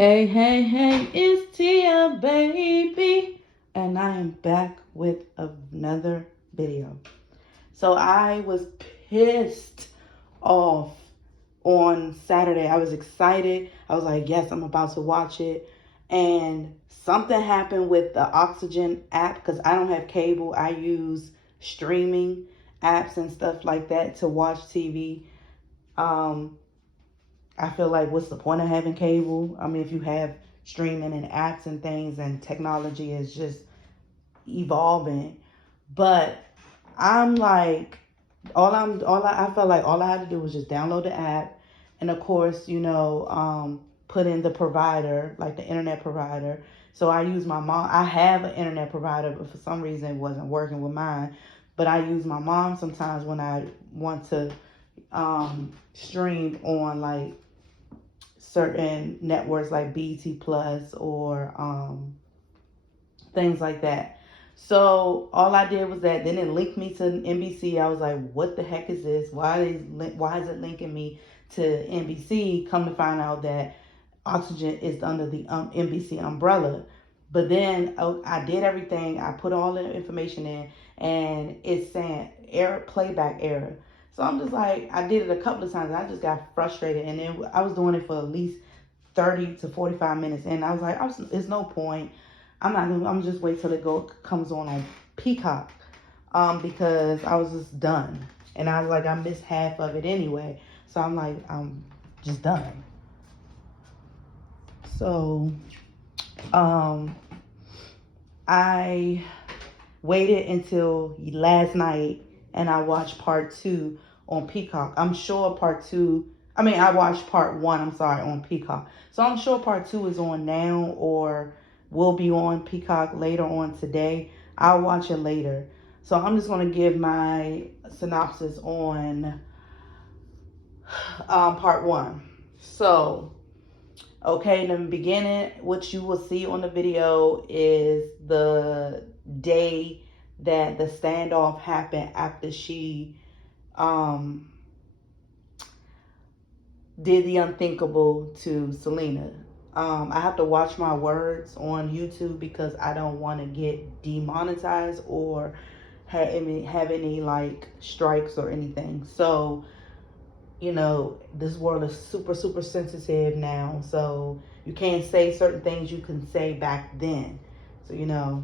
Hey, hey, hey, it's Tia, baby, and I am back with another video. So I was pissed off on Saturday. I was excited. I was like, yes, I'm about to watch it. And something happened with the Oxygen app because I don't have cable. I use streaming apps and stuff like that to watch TV. Um, I feel like what's the point of having cable? I mean, if you have streaming and apps and things and technology is just evolving. But I'm like, I felt like all I had to do was just download the app and of course, put in the provider, like the internet provider. So I use my mom. I have an internet provider, but for some reason it wasn't working with mine. But I use my mom sometimes when I want to stream on like certain networks like BET Plus or things like that. So all I did was that. Then it linked me to NBC. I was like, "What the heck is this? Why is it linking me to NBC?" Come to find out that Oxygen is under the NBC umbrella. But then I did everything. I put all the information in, and it's saying error, playback error. So I'm just like, I did it a couple of times. And I just got frustrated, and then I was doing it for at least 30 to 45 minutes, and I was like, "There's no point. I'm just wait till it comes on Peacock, because I was just done, and I was like, I missed half of it anyway, so I'm like, I'm just done." So, I waited until last night, and I watched part two on Peacock. I'm sure part two. I mean, I watched part one. I'm sorry, on Peacock. So I'm sure part two is on now or will be on Peacock later on today. I'll watch it later. So I'm just going to give my synopsis on part one. So, okay, in the beginning, what you will see on the video is the day that the standoff happened after she um, did the unthinkable to Selena. I have to watch my words on YouTube because I don't want to get demonetized or have any like strikes or anything. So, this world is super, super sensitive now. So you can't say certain things you can say back then. So,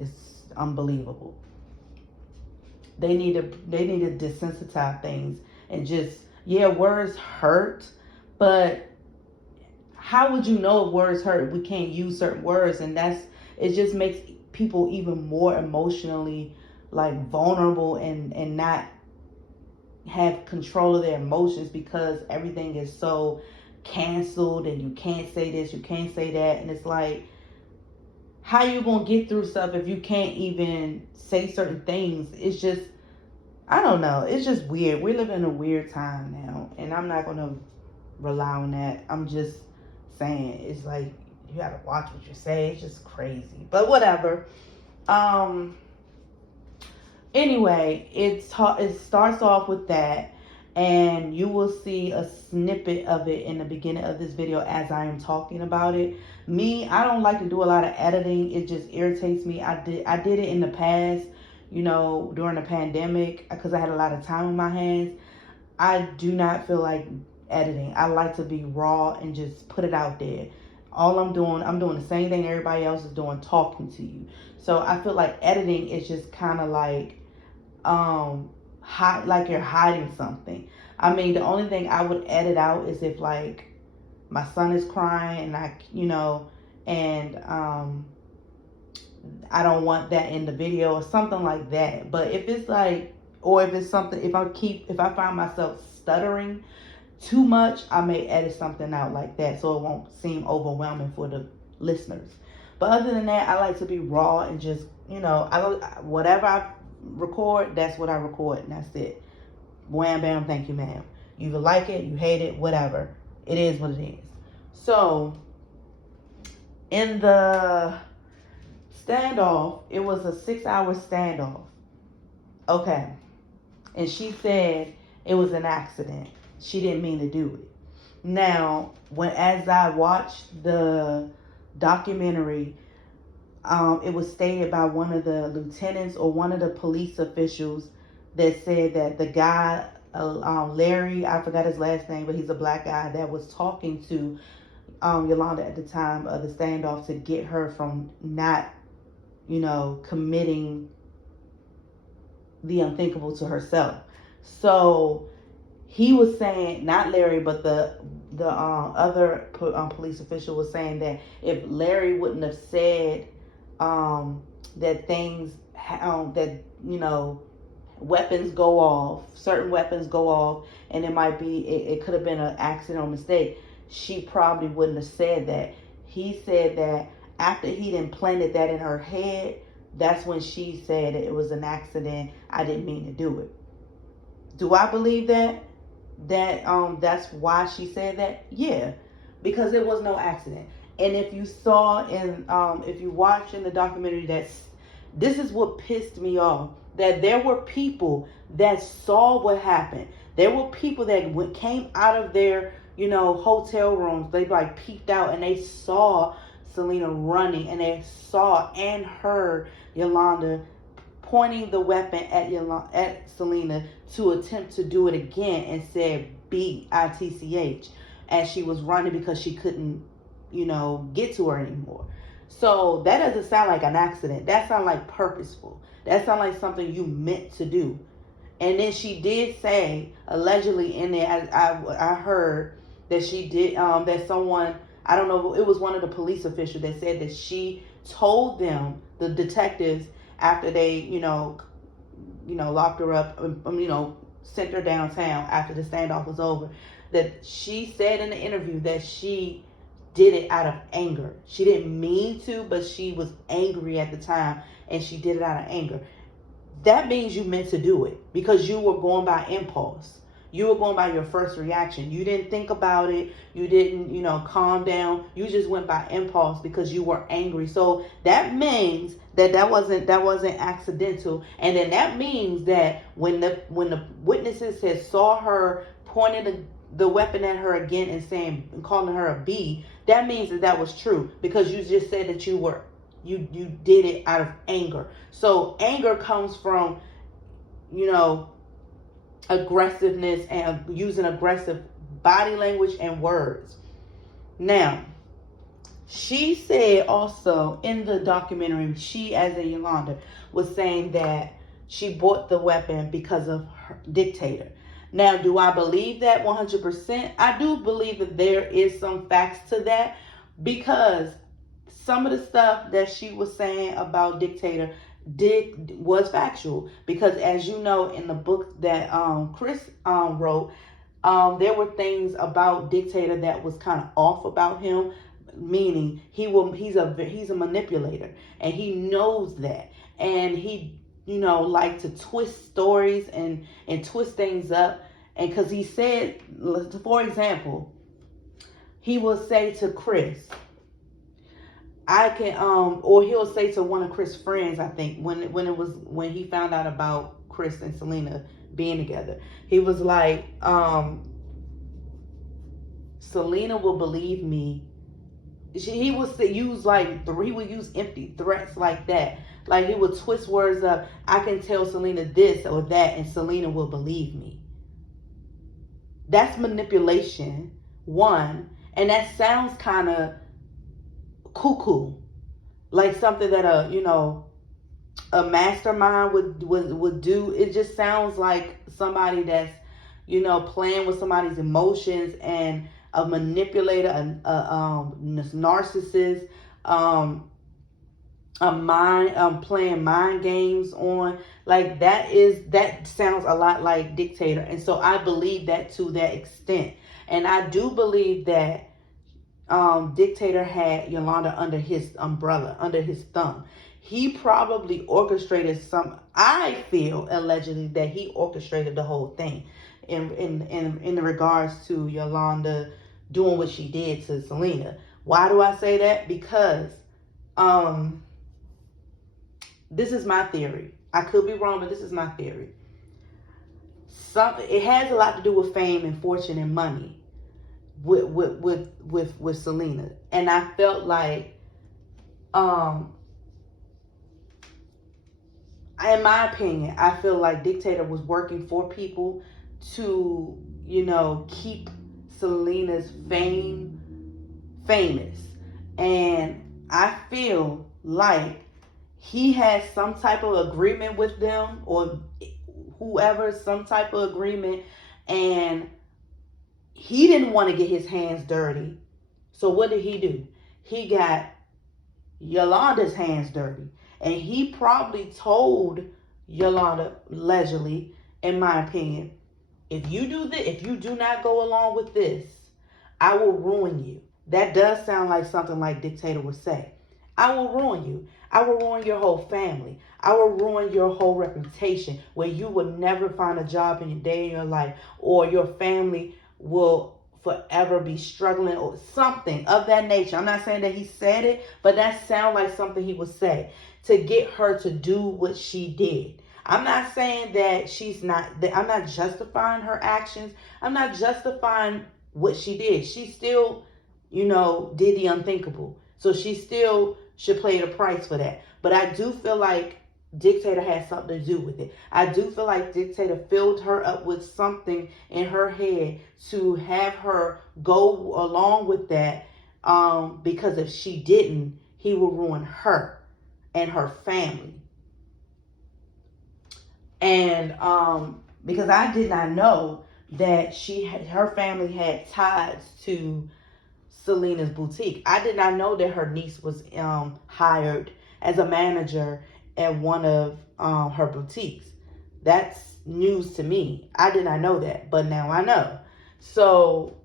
it's unbelievable. They need to desensitize things and just, yeah, words hurt, but how would you know if words hurt? We can't use certain words, and it just makes people even more emotionally like vulnerable and not have control of their emotions because everything is so canceled and you can't say this, you can't say that, and it's like, how you gonna get through stuff if you can't even say certain things? It's just, I don't know, it's just weird. We live in a weird time now, and I'm not gonna rely on that. I'm just saying, it's like, you gotta watch what you say. It's just crazy, but whatever. um Anyway, it starts off with that, and you will see a snippet of it in the beginning of this video as I am talking about it. Me, I don't like to do a lot of editing. It just irritates me. I did it in the past, during the pandemic because I had a lot of time on my hands. I do not feel like editing. I like to be raw and just put it out there. I'm doing the same thing everybody else is doing, talking to you. So I feel like editing is just kind of like like you're hiding something. I mean, the only thing I would edit out is if like my son is crying and and I don't want that in the video or something like that. But if it's like, or if it's something, if I find myself stuttering too much, I may edit something out like that so it won't seem overwhelming for the listeners. But other than that, I like to be raw and just, whatever I record, that's what I record, and that's it. Wham bam, thank you, ma'am. You either like it, you hate it, whatever. It is what it is. So in the standoff, it was a 6-hour standoff. Okay. And she said it was an accident. She didn't mean to do it. Now, as I watched the documentary, it was stated by one of the lieutenants or one of the police officials that said that the guy, Larry, I forgot his last name, but he's a black guy that was talking to Yolanda at the time of the standoff to get her from not, committing the unthinkable to herself. So he was saying, not Larry, but the other police official was saying that if Larry wouldn't have said that things that weapons go off, certain weapons go off, and it could have been an accident or mistake, she probably wouldn't have said that. He said that after he'd implanted that in her head, that's when she said it was an accident. I didn't mean to do it. Do I believe that? That's why she said that? Yeah, because it was no accident. And if you saw if you watched in the documentary, this is what pissed me off, that there were people that saw what happened. There were people that came out of their hotel rooms. They peeked out and they saw Selena running, and they saw and heard Yolanda pointing the weapon at Selena to attempt to do it again, and said BITCH as she was running because she couldn't get to her anymore. So that doesn't sound like an accident. That sounds like purposeful. That sounds like something you meant to do. And then she did say, allegedly in there, I heard that she did, that someone, I don't know, it was one of the police officials that said that she told them, the detectives, after they, locked her up, sent her downtown after the standoff was over, that she said in the interview that she did it out of anger. She didn't mean to, but she was angry at the time, and she did it out of anger. That means you meant to do it, because you were going by impulse. You were going by your first reaction. You didn't think about it. You didn't, calm down. You just went by impulse because you were angry. So that means that wasn't accidental. And then that means that when the witnesses saw her pointing the weapon at her again and calling her a B, that means that was true, because you just said that you did it out of anger. So anger comes from, aggressiveness and using aggressive body language and words. Now, she said also in the documentary, she as a Yolanda was saying that she bought the weapon because of her Dictator. Now, do I believe that 100%? I do believe that there is some facts to that, because some of the stuff that she was saying about Dictator was factual. Because as you know, in the book that Chris wrote, there were things about Dictator that was kind of off about him, meaning he's a manipulator, and he knows that, and he like to twist stories and twist things up. And because he said, for example, he will say to Chris, I can, or he'll say to one of Chris' friends, I think, when he found out about Chris and Selena being together, he was like, Selena will believe me. He would use empty threats like that. Like, he would twist words up. I can tell Selena this or that, and Selena will believe me. That's manipulation, one. And that sounds kind of cuckoo, like something that a mastermind would do. It just sounds like somebody that's playing with somebody's emotions, and a manipulator, a narcissist, playing mind games on, like that sounds a lot like Dictator. And so I believe that to that extent. And I do believe that Dictator had Yolanda under his umbrella, under his thumb. He probably orchestrated I feel allegedly that he orchestrated the whole thing in regards to Yolanda doing what she did to Selena. Why do I say that? Because this is my theory. I could be wrong, but this is my theory. It has a lot to do with fame and fortune and money. with Selena. And I felt like, in my opinion, I feel like Dictator was working for people to, keep Selena's famous. And I feel like he had some type of agreement with them, or whoever, some type of agreement, and he didn't want to get his hands dirty. So what did he do? He got Yolanda's hands dirty. And he probably told Yolanda, allegedly, in my opinion, if you do not go along with this, I will ruin you. That does sound like something like Dictator would say. I will ruin you. I will ruin your whole family. I will ruin your whole reputation, where you will never find a job in your day in your life, or your family will forever be struggling, or something of that nature. I'm not saying that he said it, but that sounds like something he would say to get her to do what she did. I'm not saying that I'm not justifying her actions. I'm not justifying what she did. She still, did the unthinkable. So she still should pay the price for that. But I do feel like Dictator had something to do with it. I do feel like Dictator filled her up with something in her head to have her go along with that, because if she didn't, he would ruin her and her family. And because I did not know that her family had ties to Selena's boutique. I did not know that her niece was hired as a manager at one of her boutiques. That's news to me. I did not know that, but now I know. So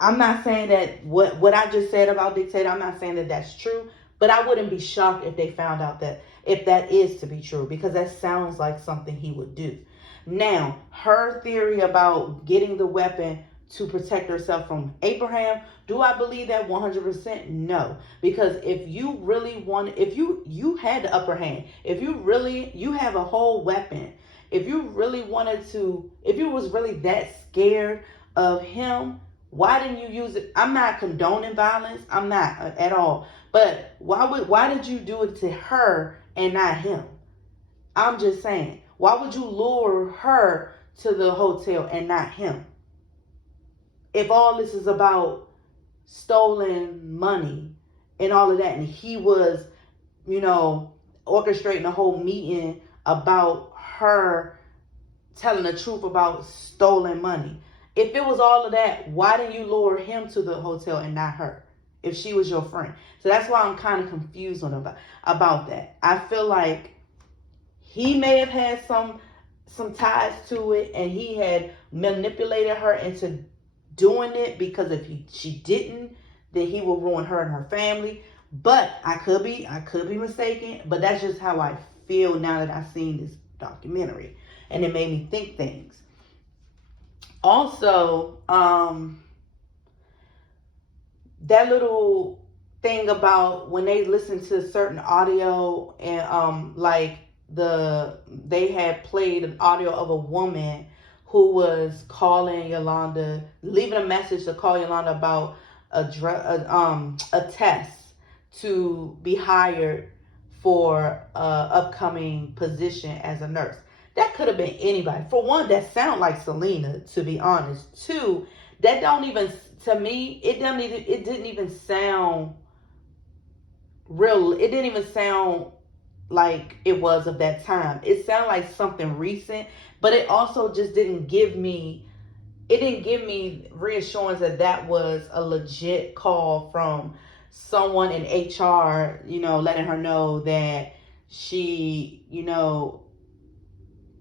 I'm not saying that what I just said about Dictator, I'm not saying that that's true, but I wouldn't be shocked if they found out that if that is to be true, because that sounds like something he would do. Now, her theory about getting the weapon to protect herself from Abraham, do I believe that 100%? No. Because if you really want, if you had the upper hand, if you have a whole weapon, if you really wanted to, if you was really that scared of him, why didn't you use it? I'm not condoning violence. I'm not at all. But why did you do it to her and not him? I'm just saying. Why would you lure her to the hotel and not him? If all this is about stolen money and all of that, and he was, orchestrating a whole meeting about her telling the truth about stolen money. If it was all of that, why didn't you lure him to the hotel and not her, if she was your friend? So that's why I'm kind of confused about that. I feel like he may have had some ties to it, and he had manipulated her into doing it, because if she didn't, then he will ruin her and her family. But I could be mistaken, but that's just how I feel now that I've seen this documentary, and it made me think things. Also, that little thing about when they listen to certain audio, and they had played an audio of a woman who was calling Yolanda, leaving a message to call Yolanda about a test to be hired for an upcoming position as a nurse. That could have been anybody. For one, that sound like Selena, to be honest. Two, that don't even, to me, it didn't even sound real. It didn't even sound like it was of that time. It sounded like something recent, but it also just didn't give me reassurance that was a legit call from someone in HR, letting her know that she,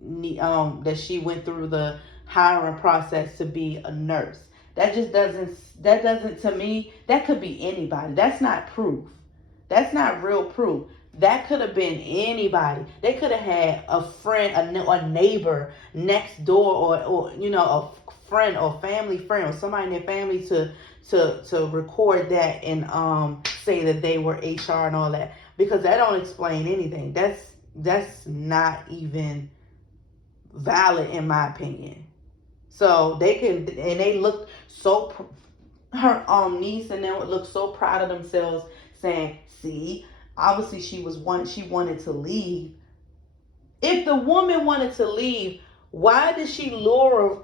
that she went through the hiring process to be a nurse. That doesn't, to me, that could be anybody. That's not proof. That's not real proof. That could have been anybody. They could have had a friend, a neighbor next door, or a friend or family friend, or somebody in their family to record that and say that they were HR and all that, because that don't explain anything. That's not even valid, in my opinion. So they looked so, her niece and them looked so proud of themselves, saying, see, obviously she wanted to leave. If the woman wanted to leave, why did she lure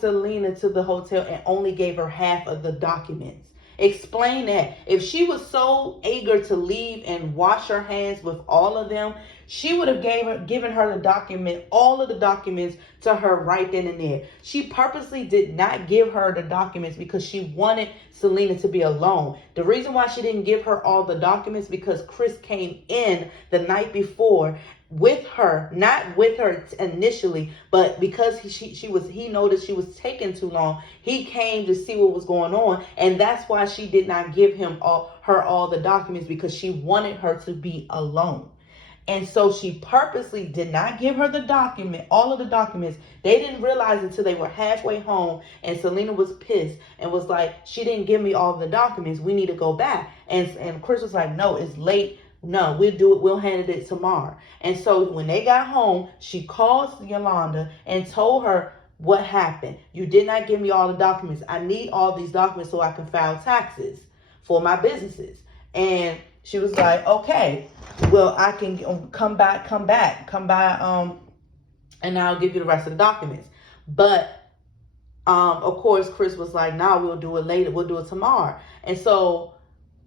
Selena to the hotel and only gave her half of the documents? Explain that. If she was so eager to leave and wash her hands with all of them, she would have given her the document, all of the documents to her right then and there. She purposely did not give her the documents because she wanted Selena to be alone. The reason why she didn't give her all the documents because Chris came in the night before with her, not with her initially, but because he noticed she was taking too long, he came to see what was going on, and that's why she did not give him all the documents, because she wanted her to be alone. And so she purposely did not give her all of the documents. They didn't realize until they were halfway home, and Selena was pissed and was like, she didn't give me all of the documents. We need to go back. And Chris was like, no, it's late. No, we'll do it. We'll handle it tomorrow. And so when they got home, she called Yolanda and told her what happened. You did not give me all the documents. I need all these documents so I can file taxes for my businesses. And she was like, okay, well, I can come by, and I'll give you the rest of the documents. But, of course, Chris was like, nah, we'll do it later. We'll do it tomorrow. And so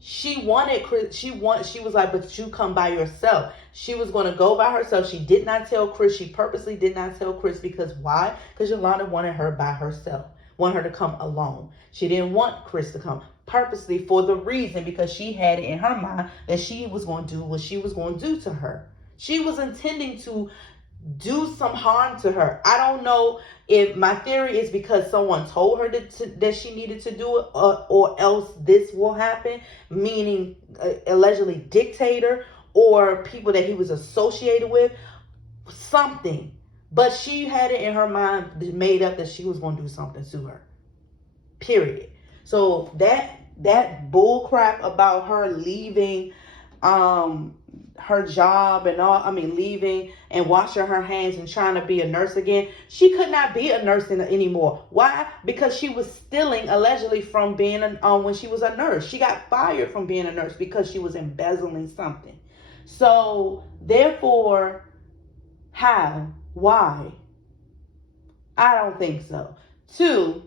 she wanted Chris, she was like, but you come by yourself. She was going to go by herself. She did not tell Chris. She purposely did not tell Chris, because why? Because Yolanda wanted her by herself, wanted her to come alone. She didn't want Chris to come, purposely, for the reason, because she had it in her mind that she was going to do what she was going to do to her. She was intending to do some harm to her. I don't know if my theory is because someone told her that she needed to do it, or else this will happen, meaning allegedly Dictator or people that he was associated with, something. But she had it in her mind, made up, that she was going to do something to her. Period. So that bull crap about her leaving her job and all, leaving and washing her hands and trying to be a nurse again. She could not be a nurse anymore. Why? Because she was stealing allegedly from being when she was a nurse. She got fired from being a nurse because she was embezzling something. So therefore, how? Why? I don't think so. 2,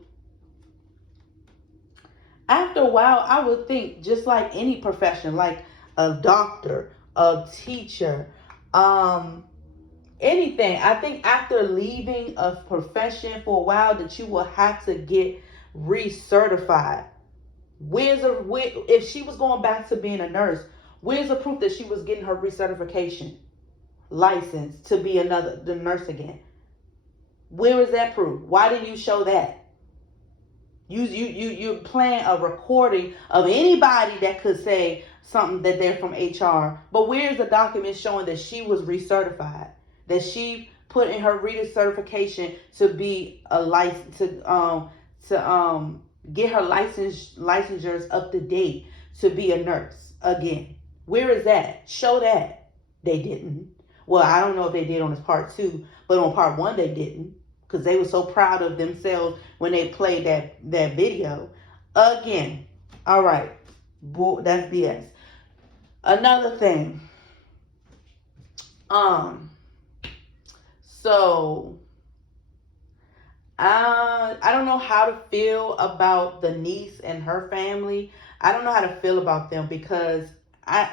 after a while, I would think, just like any profession, like a doctor, a teacher, anything. I think after leaving a profession for a while, that you will have to get recertified. If she was going back to being a nurse, where's the proof that she was getting her recertification license to be the nurse again? Where is that proof? Why didn't you show that? You plan a recording of anybody that could say something that they're from HR, but where's the document showing that she was recertified, that she put in her recertification to be a license, to get her licensures up to date to be a nurse again? Where is that? Show that. They didn't. Well, I don't know if they did on this part 2, but on part 1 they didn't, because they were so proud of themselves when they played that video. Again, all right, that's BS. Another thing, so I don't know how to feel about the niece and her family. I don't know how to feel about them, because I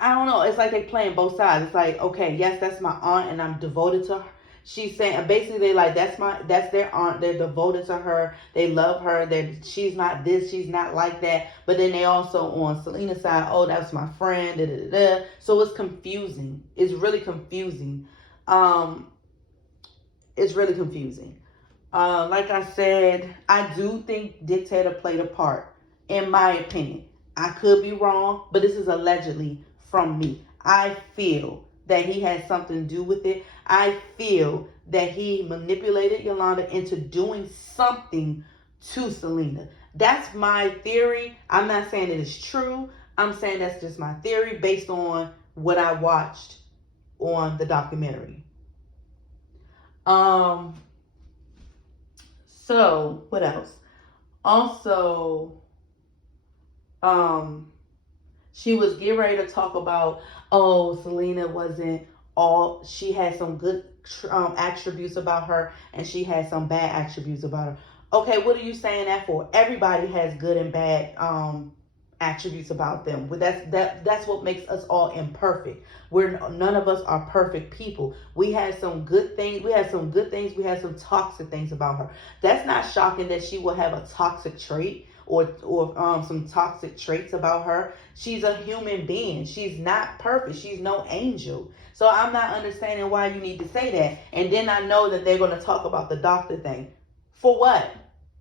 don't know. It's like they playing both sides. It's like, okay, yes, that's my aunt and I'm devoted to her. She's saying, basically, they like, that's their aunt. They're devoted to her. They love her. She's not this, she's not like that. But then they also on Selena's side, oh, that's my friend. Da, da, da, da. So it's confusing. It's really confusing. It's really confusing. Like I said, I do think Dictator played a part, in my opinion. I could be wrong, but this is allegedly from me. I feel that he had something to do with it. I feel that he manipulated Yolanda into doing something to Selena. That's my theory. I'm not saying it is true. I'm saying that's just my theory based on what I watched on the documentary. So what else? Also, she was getting ready to talk about, oh, Selena wasn't all, she had some good attributes about her and she had some bad attributes about her. Okay, what are you saying that for? Everybody has good and bad attributes about them. But that's what makes us all imperfect. None of us are perfect people. We had some good things. We had some good things. We had some toxic things about her. That's not shocking that she will have a toxic trait or some toxic traits about her. She's a human being. She's not perfect. She's no angel. So I'm not understanding why you need to say that. And then I know that they're going to talk about the doctor thing. For what?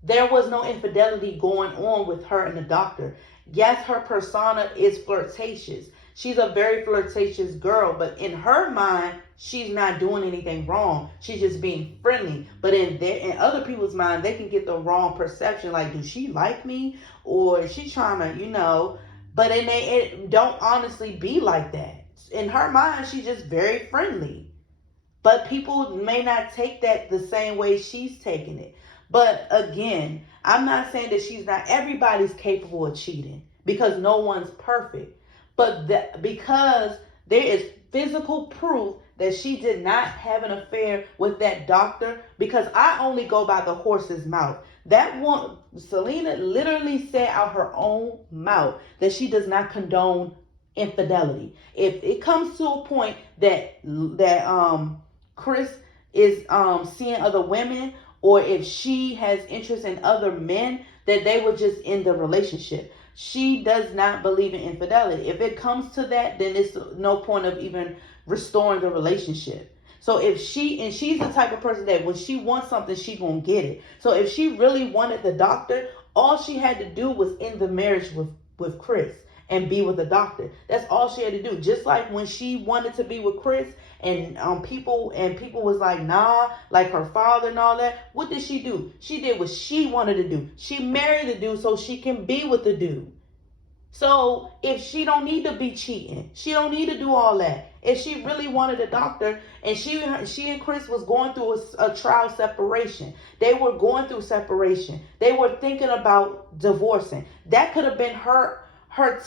There was no infidelity going on with her and the doctor. Yes, her persona is flirtatious. She's a very flirtatious girl, but in her mind, she's not doing anything wrong. She's just being friendly. But in other people's mind, they can get the wrong perception. Like, do she like me? Or is she trying to, But it don't honestly be like that. In her mind, she's just very friendly. But people may not take that the same way she's taking it. But again, I'm not saying that she's not. Everybody's capable of cheating because no one's perfect. But because there is physical proof that she did not have an affair with that doctor, because I only go by the horse's mouth. That one, Selena literally said out her own mouth that she does not condone infidelity. If it comes to a point that Chris is seeing other women, or if she has interest in other men, that they would just end the relationship. She does not believe in infidelity. If it comes to that, then it's no point of even restoring the relationship. So if she's the type of person that when she wants something, she gonna get it. So if she really wanted the doctor, all she had to do was end the marriage with Chris and be with the doctor. That's all she had to do. Just like when she wanted to be with Chris, and people was like, nah, like her father and all that. What did she do? She did what she wanted to do. She married the dude so she can be with the dude. So if she don't need to be cheating, she don't need to do all that. If she really wanted a doctor, and she and Chris was going through a trial separation, they were going through separation. They were thinking about divorcing. That could have been her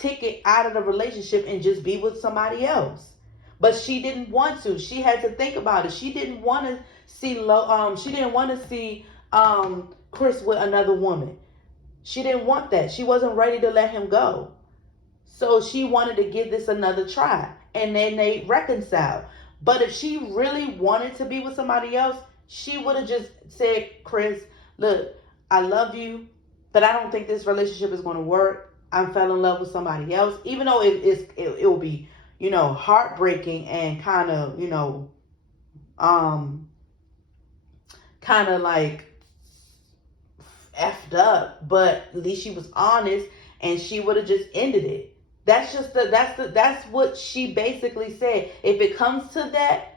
ticket out of the relationship and just be with somebody else. But she didn't want to. She had to think about it. She didn't want to see Chris with another woman. She didn't want that. She wasn't ready to let him go. So she wanted to give this another try. And then they reconciled. But if she really wanted to be with somebody else, she would have just said, Chris, look, I love you, but I don't think this relationship is going to work. I fell in love with somebody else. Even though it will be, heartbreaking and kind of, kind of like effed up, but at least she was honest and she would have just ended it. That's what she basically said. If it comes to that,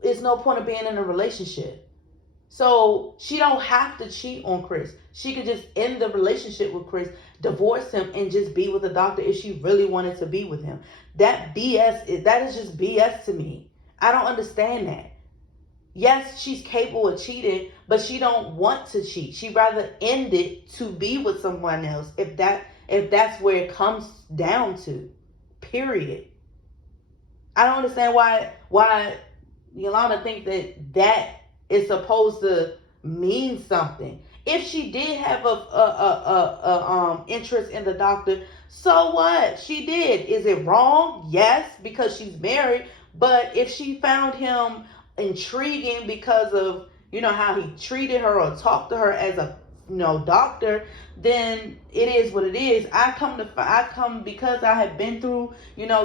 it's no point of being in a relationship. So she don't have to cheat on Chris. She could just end the relationship with Chris, divorce him, and just be with the doctor if she really wanted to be with him. That is just BS to me. I don't understand that. Yes, she's capable of cheating, but she don't want to cheat. She'd rather end it to be with someone else if that's where it comes down to. Period. I don't understand why Yolanda thinks that is supposed to mean something. If she did have a interest in the doctor, so what? She did. Is it wrong? Yes, because she's married. But if she found him intriguing because of how he treated her or talked to her as a doctor, then it is what it is. I come because I have been through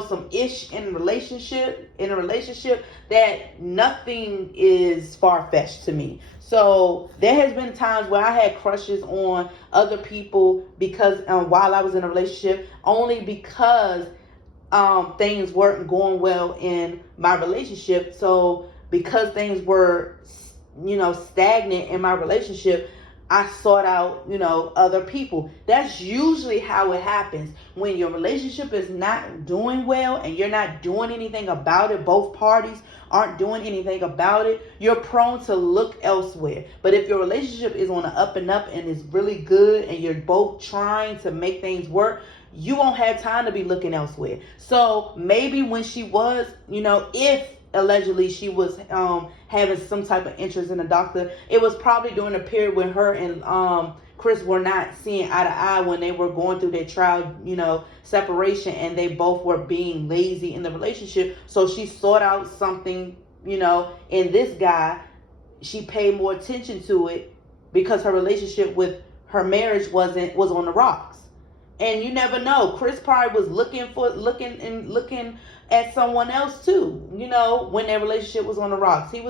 some ish in a relationship that nothing is far-fetched to me. So there has been times where I had crushes on other people because while I was in a relationship, only because things weren't going well in my relationship. So because things were stagnant in my relationship, I sought out, other people. That's usually how it happens. When your relationship is not doing well and you're not doing anything about it, both parties aren't doing anything about it, you're prone to look elsewhere. But if your relationship is on the up and up and is really good and you're both trying to make things work, you won't have time to be looking elsewhere. So maybe when she was, if allegedly she was having some type of interest in a doctor, it was probably during a period when her and Chris were not seeing eye to eye, when they were going through their trial, separation, and they both were being lazy in the relationship. So she sought out something, in this guy. She paid more attention to it because her relationship with her marriage was on the rocks. And you never know. Chris probably was looking at someone else too, when their relationship was on the rocks. He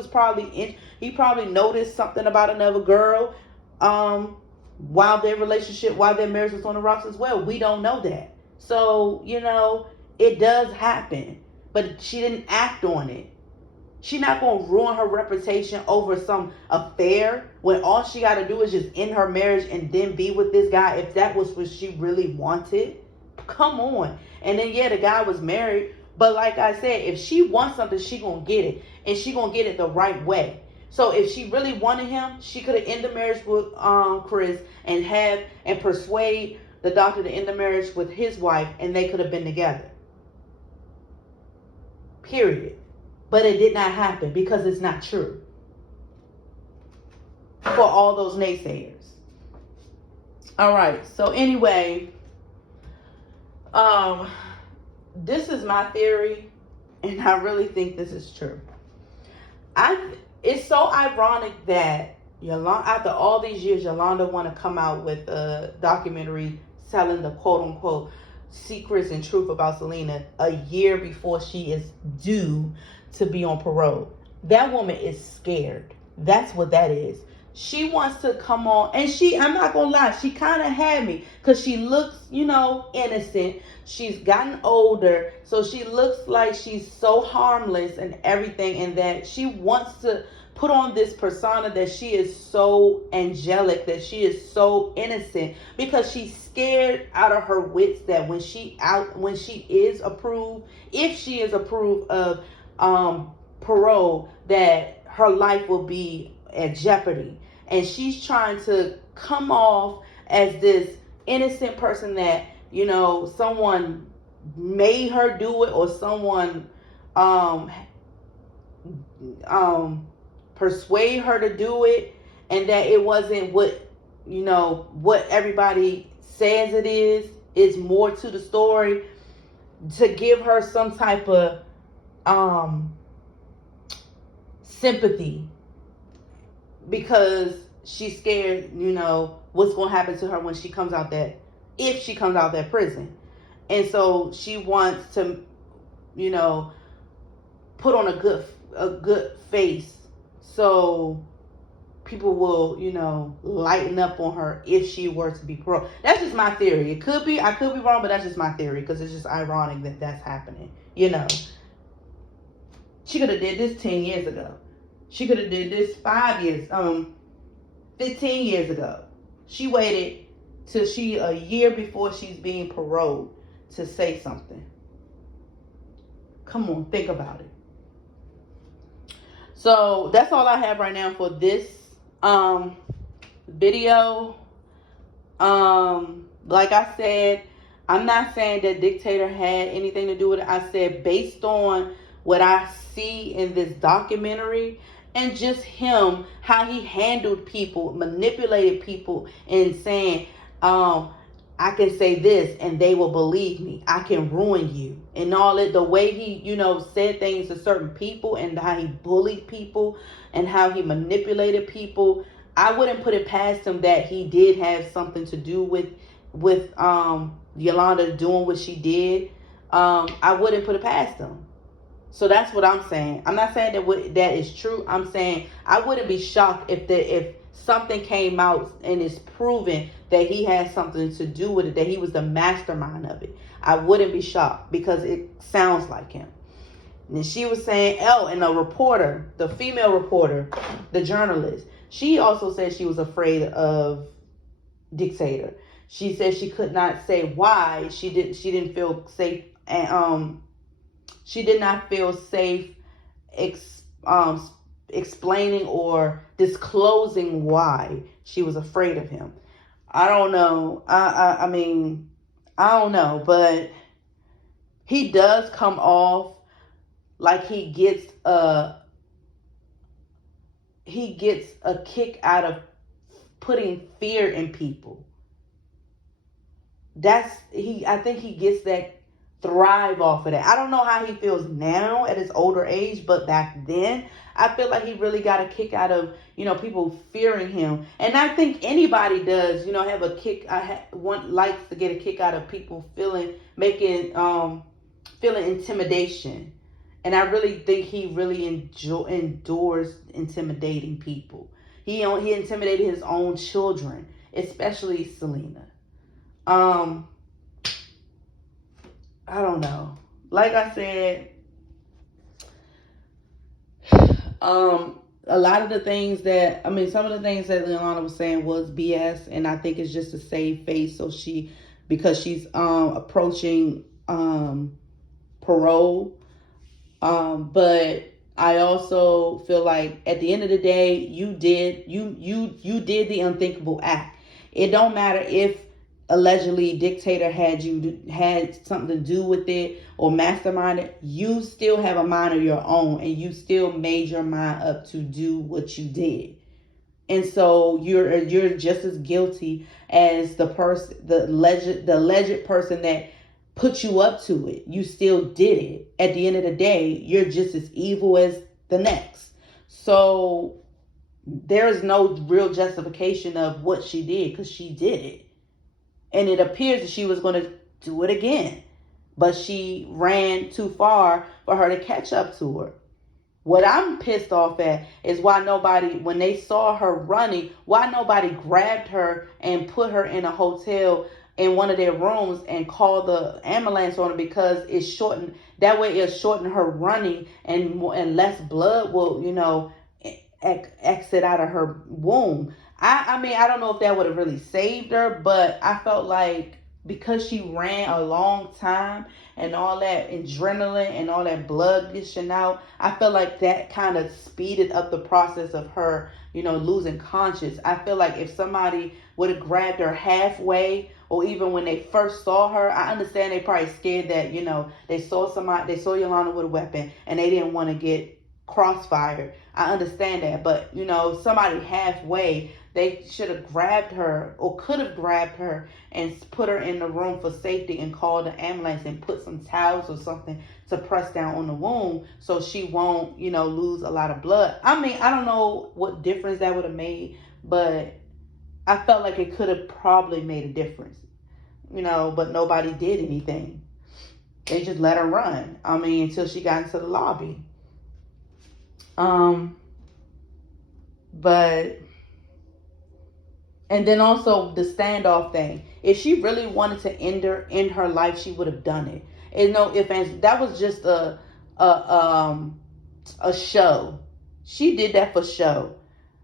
probably noticed something about another girl while their marriage was on the rocks as well. We don't know that. So, it does happen. But she didn't act on it. She's not going to ruin her reputation over some affair when all she got to do is just end her marriage and then be with this guy, if that was what she really wanted. Come on. And then, the guy was married. But like I said, if she wants something, she going to get it. And she going to get it the right way. So if she really wanted him, she could have ended the marriage with Chris and persuade the doctor to end the marriage with his wife, and they could have been together. Period. But it did not happen because it's not true. For all those naysayers. All right. So anyway, this is my theory, and I really think this is true. It's so ironic that Yolanda, after all these years, Yolanda want to come out with a documentary telling the quote unquote secrets and truth about Selena a year before she is due to be on parole. That woman is scared. That's what that is. She wants to come on, and I'm not gonna lie, she kind of had me, because she looks, innocent. She's gotten older, so she looks like she's so harmless and everything, and that she wants to put on this persona that she is so angelic, that she is so innocent, because she's scared out of her wits that when she is approved, if she is approved of parole, that her life will be at jeopardy. And she's trying to come off as this innocent person that, someone made her do it, or someone persuade her to do it, and that it wasn't what everybody says it is. It's more to the story, to give her some type of sympathy, because she's scared, what's going to happen to her when she comes out if she comes out that prison. And so she wants to, put on a good face, so people will, lighten up on her if she were to be paroled. That's just my theory. I could be wrong, but that's just my theory, because it's just ironic that that's happening. She could have did this 10 years ago. She could have did this 15 years ago. She waited till a year before she's being paroled to say something. Come on, think about it. So that's all I have right now for this video. Like I said, I'm not saying that Dictator had anything to do with it. I said based on what I see in this documentary, and just him, how he handled people, manipulated people, and saying, I can say this and they will believe me. I can ruin you. And all that, the way he, said things to certain people, and how he bullied people, and how he manipulated people. I wouldn't put it past him that he did have something to do with Yolanda doing what she did. I wouldn't put it past him. So that's what I'm saying. I'm not saying that is true. I'm saying I wouldn't be shocked if something came out and it's proven that he had something to do with it, that he was the mastermind of it. I wouldn't be shocked, because it sounds like him. And she was saying, and the reporter, the female reporter, the journalist, She also said she was afraid of Dictator. She said she could not say why she didn't feel safe, and she did not feel safe ex, um, explaining or disclosing why she was afraid of him. I don't know. I mean, I don't know, but he does come off like he gets a kick out of putting fear in people. I think he gets that thrive off of that. I don't know how he feels now at his older age, but back then I feel like he really got a kick out of, people fearing him. And I think anybody does, have a kick. One likes to get a kick out of people feeling intimidation. And I really think he really endures intimidating people. He intimidated his own children, especially Selena. I don't know. Like I said, a lot of the things some of the things that Yolanda was saying was BS, and I think it's just to save face. Because she's approaching parole. But I also feel like at the end of the day, you did the unthinkable act. It don't matter if allegedly Dictator had something to do with it or masterminded. You still have a mind of your own, and you still made your mind up to do what you did. And so you're just as guilty as the alleged person that put you up to it. You still did it. At the end of the day, you're just as evil as the next. So there is no real justification of what she did, because she did it. And it appears that she was going to do it again. But she ran too far for her to catch up to her. What I'm pissed off at is why nobody, when they saw her running, why nobody grabbed her and put her in a hotel in one of their rooms and called the ambulance on her, because it shortened, that way it'll shorten her running, and less blood will, exit out of her womb. I mean, I don't know if that would have really saved her, but I felt like because she ran a long time and all that adrenaline and all that blood gushing out, I feel like that kind of speeded up the process of her, losing conscious. I feel like if somebody would have grabbed her halfway, or even when they first saw her, I understand they probably scared that, they saw Yolanda with a weapon and they didn't want to get crossfired. I understand that, but somebody halfway, they should have grabbed her, or could have grabbed her and put her in the room for safety and called the ambulance and put some towels or something to press down on the wound so she won't, lose a lot of blood. I mean, I don't know what difference that would have made, but I felt like it could have probably made a difference, but nobody did anything. They just let her run. I mean, until she got into the lobby. But, and then also the standoff thing. If she really wanted to end her life, she would have done it. And no ifs, ands. That was just a show. She did that for show.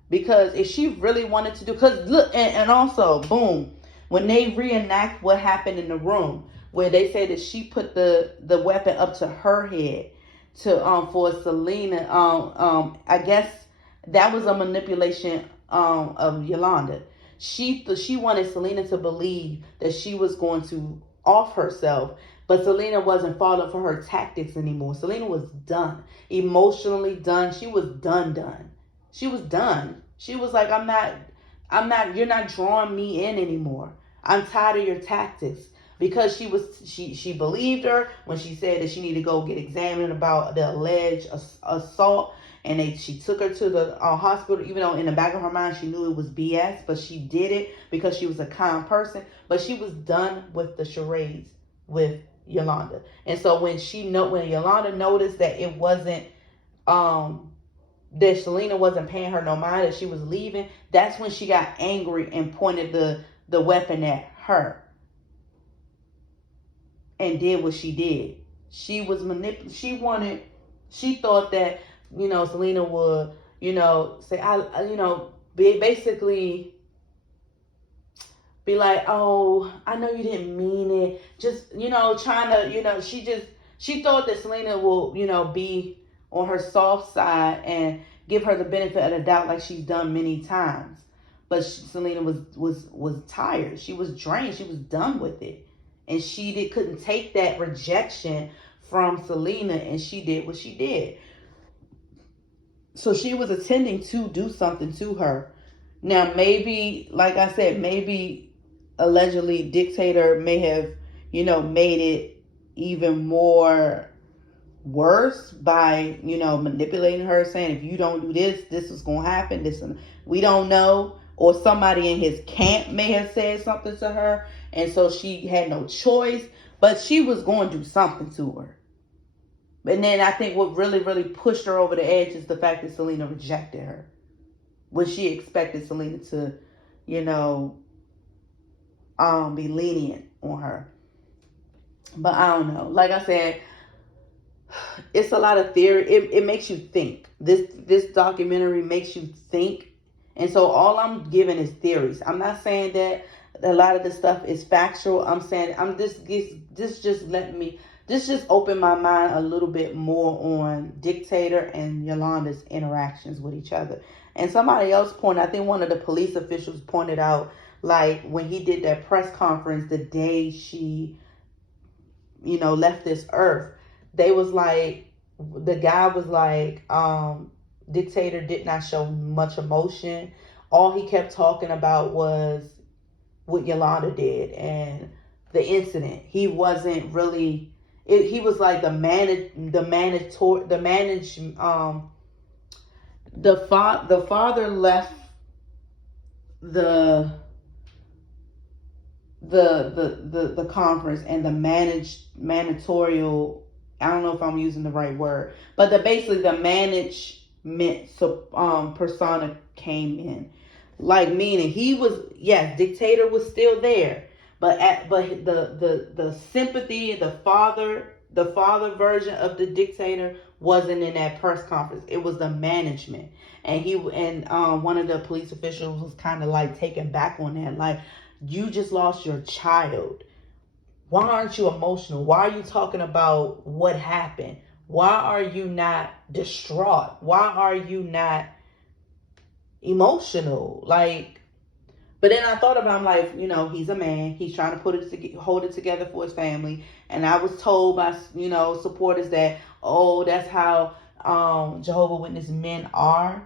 Because if she really wanted to do, because look, and also, boom, when they reenact what happened in the room, where they say that she put the weapon up to her head for Selena, I guess that was a manipulation of Yolanda. She wanted Selena to believe that she was going to off herself, but Selena wasn't falling for her tactics anymore. Selena was done, emotionally done. She was done. She was done. She was like, I'm not, you're not drawing me in anymore. I'm tired of your tactics. Because she believed her when she said that she needed to go get examined about the alleged assault, and she took her to the hospital, even though in the back of her mind she knew it was BS, but she did it because she was a kind person. But she was done with the charades with Yolanda. And so when Yolanda noticed that it wasn't that Selena wasn't paying her no mind, that she was leaving, that's when she got angry and pointed the weapon at her. And did what she did. She was she thought that, Selena would, say, basically be like, oh, I know you didn't mean it. Just, trying to, she thought that Selena will, be on her soft side and give her the benefit of the doubt like she's done many times. But Selena was tired. She was drained. She was done with it. And she couldn't take that rejection from Selena, and she did what she did. So she was intending to do something to her. Now, maybe, like I said, maybe allegedly Dictator may have, made it even more worse by, manipulating her, saying, if you don't do this, this is going to happen. We don't know. Or somebody in his camp may have said something to her. And so she had no choice. But she was going to do something to her. And then I think what really, really pushed her over the edge is the fact that Selena rejected her. When she expected Selena to, be lenient on her. But I don't know. Like I said, it's a lot of theory. It makes you think. This documentary makes you think. And so all I'm giving is theories. I'm not saying that a lot of the stuff is factual. I'm saying this just opened my mind a little bit more on Dictator and Yolanda's interactions with each other. And somebody else I think one of the police officials pointed out, like when he did that press conference the day she, left this earth, they was like, the guy was like, Dictator did not show much emotion. All he kept talking about was what Yolanda did and the incident. He wasn't really, he was like the father left the conference, and the managerial, I don't know if I'm using the right word, but basically the management persona came in, like, meaning Dictator was still there, but the sympathy, the father version of the Dictator wasn't in that press conference. It was the management, and one of the police officials was kind of like taken back on that, like, you just lost your child. Why aren't you emotional? Why are you talking about what happened? Why are you not distraught? Why are you not emotional? Like, but then I thought about, I'm like, he's a man. He's trying to hold it together for his family. And I was told by, supporters that, that's how Jehovah's Witness men are.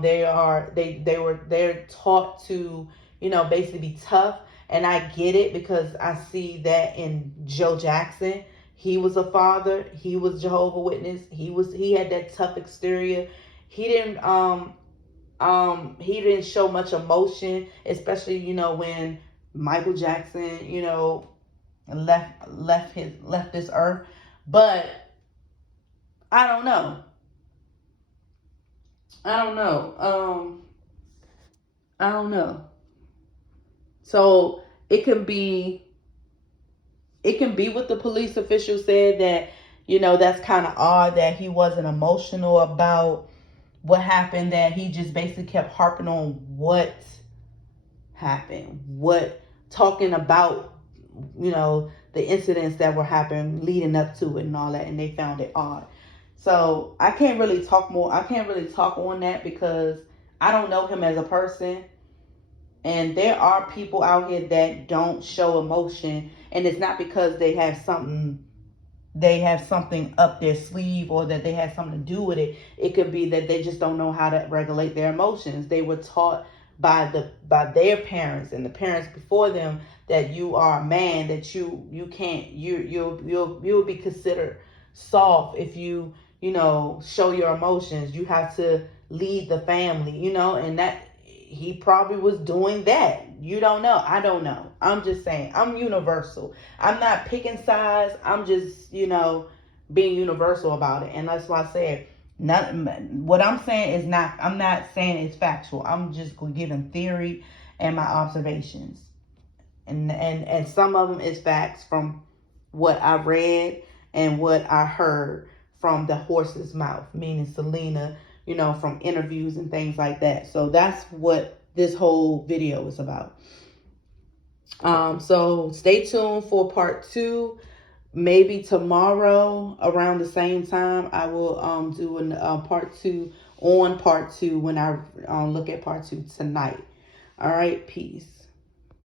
They're taught to, basically be tough. And I get it, because I see that in Joe Jackson. He was a father. He was Jehovah's Witness. He had that tough exterior. He didn't show much emotion, especially, when Michael Jackson, left this earth. But I don't know. I don't know. So it can be what the police official said, that, that's kind of odd that he wasn't emotional about what happened, that he just basically kept harping on what happened, talking about, the incidents that were happening leading up to it and all that, and they found it odd. So I can't really talk on that, because I don't know him as a person. And there are people out here that don't show emotion, and it's not because they have something up their sleeve, or that they have something to do with it. It could be that they just don't know how to regulate their emotions. They were taught by their parents and the parents before them that you are a man, that you'll be considered soft if you show your emotions. You have to lead the family, and that he probably was doing that. You don't know. I don't know. I'm just saying. I'm universal. I'm not picking sides. I'm just, being universal about it. And that's why I said, what I'm saying is not, I'm not saying it's factual. I'm just giving theory and my observations. And some of them is facts from what I read and what I heard from the horse's mouth, meaning Selena, you know, from interviews and things like that. So that's what this whole video is about. So stay tuned for part 2. Maybe tomorrow around the same time, I will do a part 2 on part 2 when I look at part 2 tonight. All right, peace.